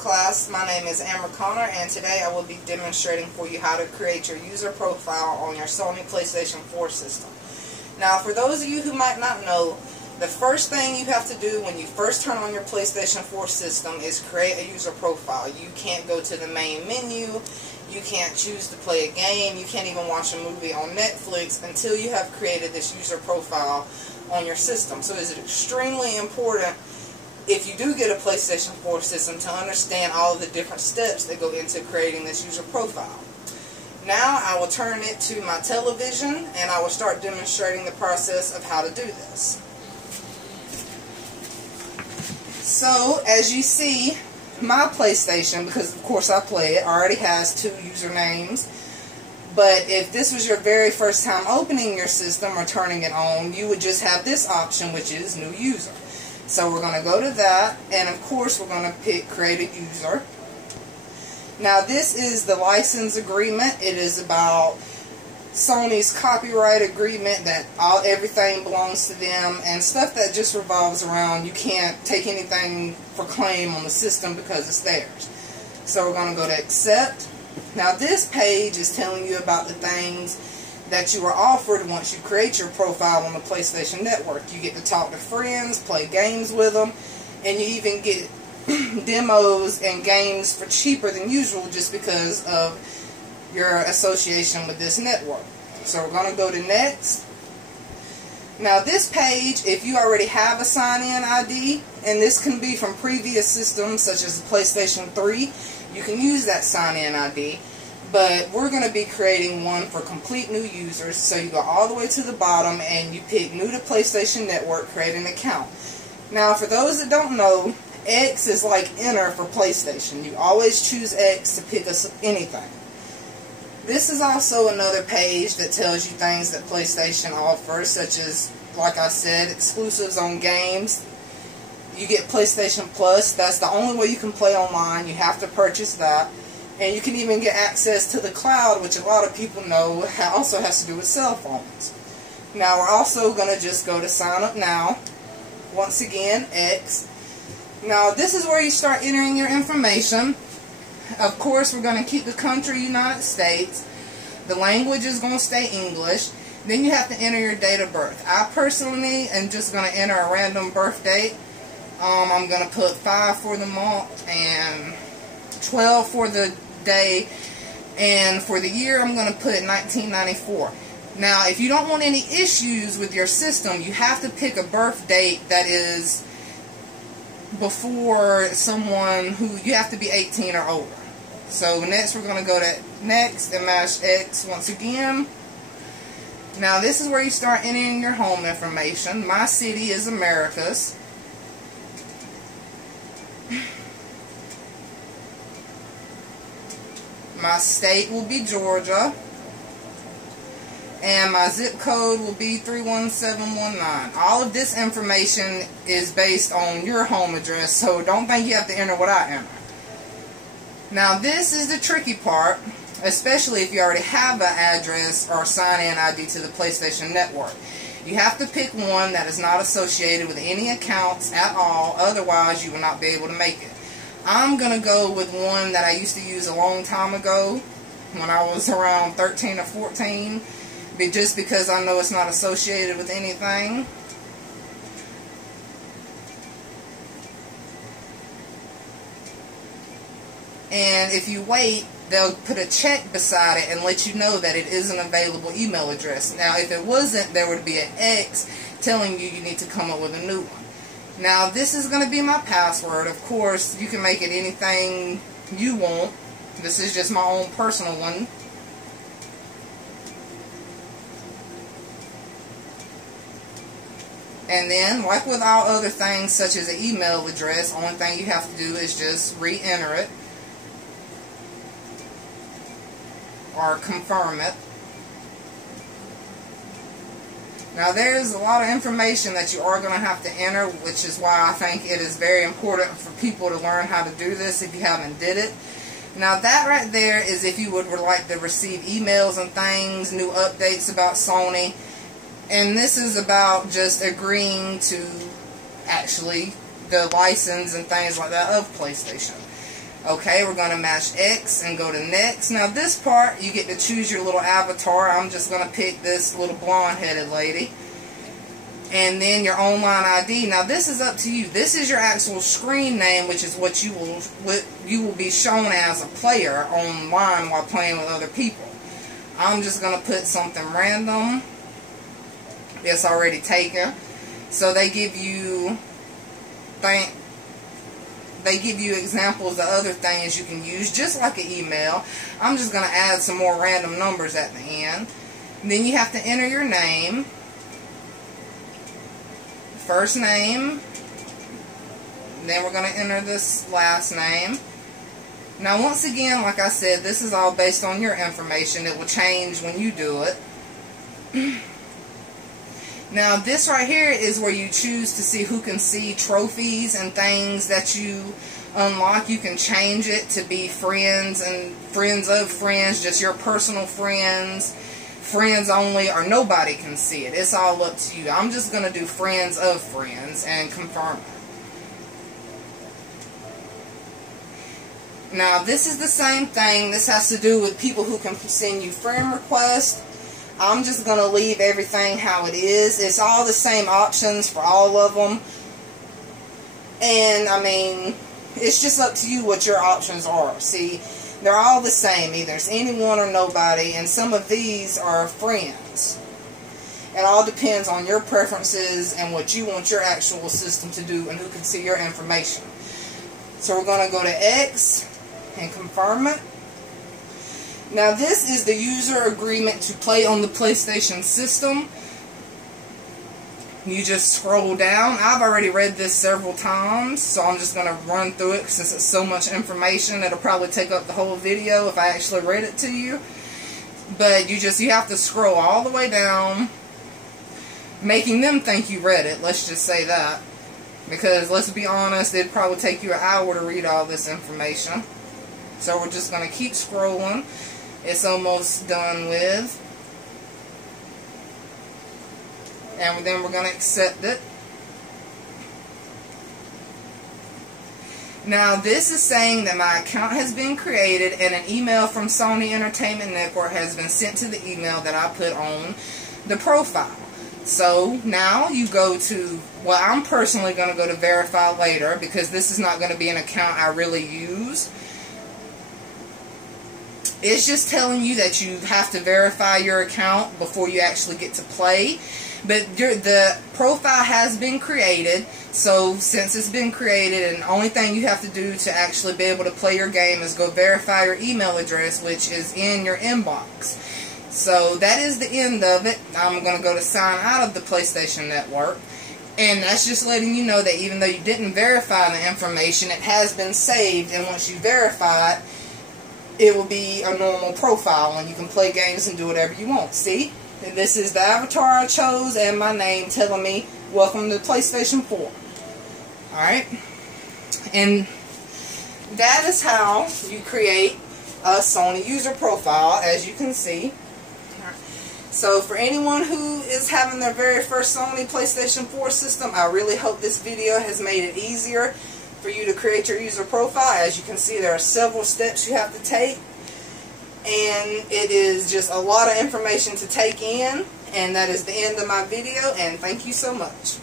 class, my name is Amber Connor, and today I will be demonstrating for you how to create your user profile on your Sony PlayStation 4 system. Now, for those of you who might not know, the first thing you have to do when you first turn on your PlayStation 4 system is create a user profile. You can't go to the main menu, you can't choose to play a game, you can't even watch a movie on Netflix until you have created this user profile on your system. So it's extremely important, if you do get a PlayStation 4 system, to understand all of the different steps that go into creating this user profile. Now I will turn it to my television and I will start demonstrating the process of how to do this. So as you see, my PlayStation, because of course I play it, already has 2 usernames. But if this was your very first time opening your system or turning it on, you would just have this option, which is new user. So we're going to go to that, and of course we're going to pick create a user. Now this is the license agreement. It is about Sony's copyright agreement that everything belongs to them, and stuff that just revolves around you can't take anything for claim on the system because it's theirs. So we're going to go to accept. Now this page is telling you about the things that you are offered once you create your profile on the PlayStation Network. You get to talk to friends, play games with them, and you even get demos and games for cheaper than usual just because of your association with this network. So we're going to go to next. Now this page, if you already have a sign-in ID, and this can be from previous systems such as the PlayStation 3, you can use that sign-in ID. But we're going to be creating one for complete new users, so you go all the way to the bottom and you pick new to PlayStation Network, create an account. Now for those that don't know, X is like enter for PlayStation. You always choose X to pick anything. This is also another page that tells you things that PlayStation offers, such as, like I said, exclusives on games. You get PlayStation Plus. That's the only way you can play online. You have to purchase that. And you can even get access to the cloud, which a lot of people know also has to do with cell phones. Now we're also going to just go to sign up now. Once again, X. Now this is where you start entering your information. Of course, we're going to keep the country United States. The language is going to stay English. Then you have to enter your date of birth. I personally am just going to enter a random birth date. I'm going to put 5 for the month and 12 for the day, and for the year I'm going to put 1994. Now if you don't want any issues with your system, you have to pick a birth date that is before someone who, you have to be 18 or older. So next we're going to go to next and mash X once again. Now this is where you start entering your home information. My city is Americus. My state will be Georgia, and my zip code will be 31719. All of this information is based on your home address, so don't think you have to enter what I enter. Now this is the tricky part, especially if you already have an address or sign-in ID to the PlayStation Network. You have to pick one that is not associated with any accounts at all, otherwise you will not be able to make it. I'm going to go with one that I used to use a long time ago when I was around 13 or 14, just because I know it's not associated with anything. And if you wait, they'll put a check beside it and let you know that it is an available email address. Now if it wasn't, there would be an X telling you you need to come up with a new one. Now this is going to be my password. Of course, you can make it anything you want. This is just my own personal one. And then, like with all other things such as an email address, only thing you have to do is just re-enter it or confirm it. Now there's a lot of information that you are going to have to enter, which is why I think it is very important for people to learn how to do this if you haven't did it. Now that right there is if you would like to receive emails and things, new updates about Sony. And this is about just agreeing to actually the license and things like that of PlayStation. Okay, we're going to mash X and go to next. Now this part, you get to choose your little avatar. I'm just going to pick this little blonde-headed lady. And then your online ID. Now this is up to you. This is your actual screen name, which is what you will be shown as a player online while playing with other people. I'm just going to put something random. It's already taken. So they give you examples of other things you can use, just like an email. I'm just going to add some more random numbers at the end. And then you have to enter your name, first name, then we're going to enter this last name. Now once again, like I said, this is all based on your information. It will change when you do it. Now this right here is where you choose to see who can see trophies and things that you unlock. You can change it to be friends and friends of friends, just your personal friends, friends only, or nobody can see it. It's all up to you. I'm just going to do friends of friends and confirm it. Now this is the same thing. This has to do with people who can send you friend requests. I'm just going to leave everything how it is. It's all the same options for all of them. And, I mean, it's just up to you what your options are. See, they're all the same. Either it's anyone or nobody. And some of these are friends. It all depends on your preferences and what you want your actual system to do and who can see your information. So we're going to go to X and confirm it. Now this is the user agreement to play on the PlayStation system. You just scroll down. I've already read this several times, so I'm just going to run through it since it's so much information. It'll probably take up the whole video if I actually read it to you. But you have to scroll all the way down, making them think you read it, let's just say that. Because let's be honest, it'd probably take you an hour to read all this information. So we're just going to keep scrolling. It's almost done with. And then we're going to accept it. Now this is saying that my account has been created and an email from Sony Entertainment Network has been sent to the email that I put on the profile. So now you go to, well, I'm personally going to go to verify later because this is not going to be an account I really use. It's just telling you that you have to verify your account before you actually get to play. But the profile has been created, so since it's been created, and the only thing you have to do to actually be able to play your game is go verify your email address, which is in your inbox. So that is the end of it. I'm going to go to sign out of the PlayStation Network. And that's just letting you know that even though you didn't verify the information, it has been saved, and once you verify it, it will be a normal profile and you can play games and do whatever you want. See? And this is the avatar I chose and my name telling me, welcome to PlayStation 4. Alright? And that is how you create a Sony user profile, as you can see. So for anyone who is having their very first Sony PlayStation 4 system, I really hope this video has made it easier for you to create your user profile. As you can see, there are several steps you have to take, and it is just a lot of information to take in, and that is the end of my video, and thank you so much.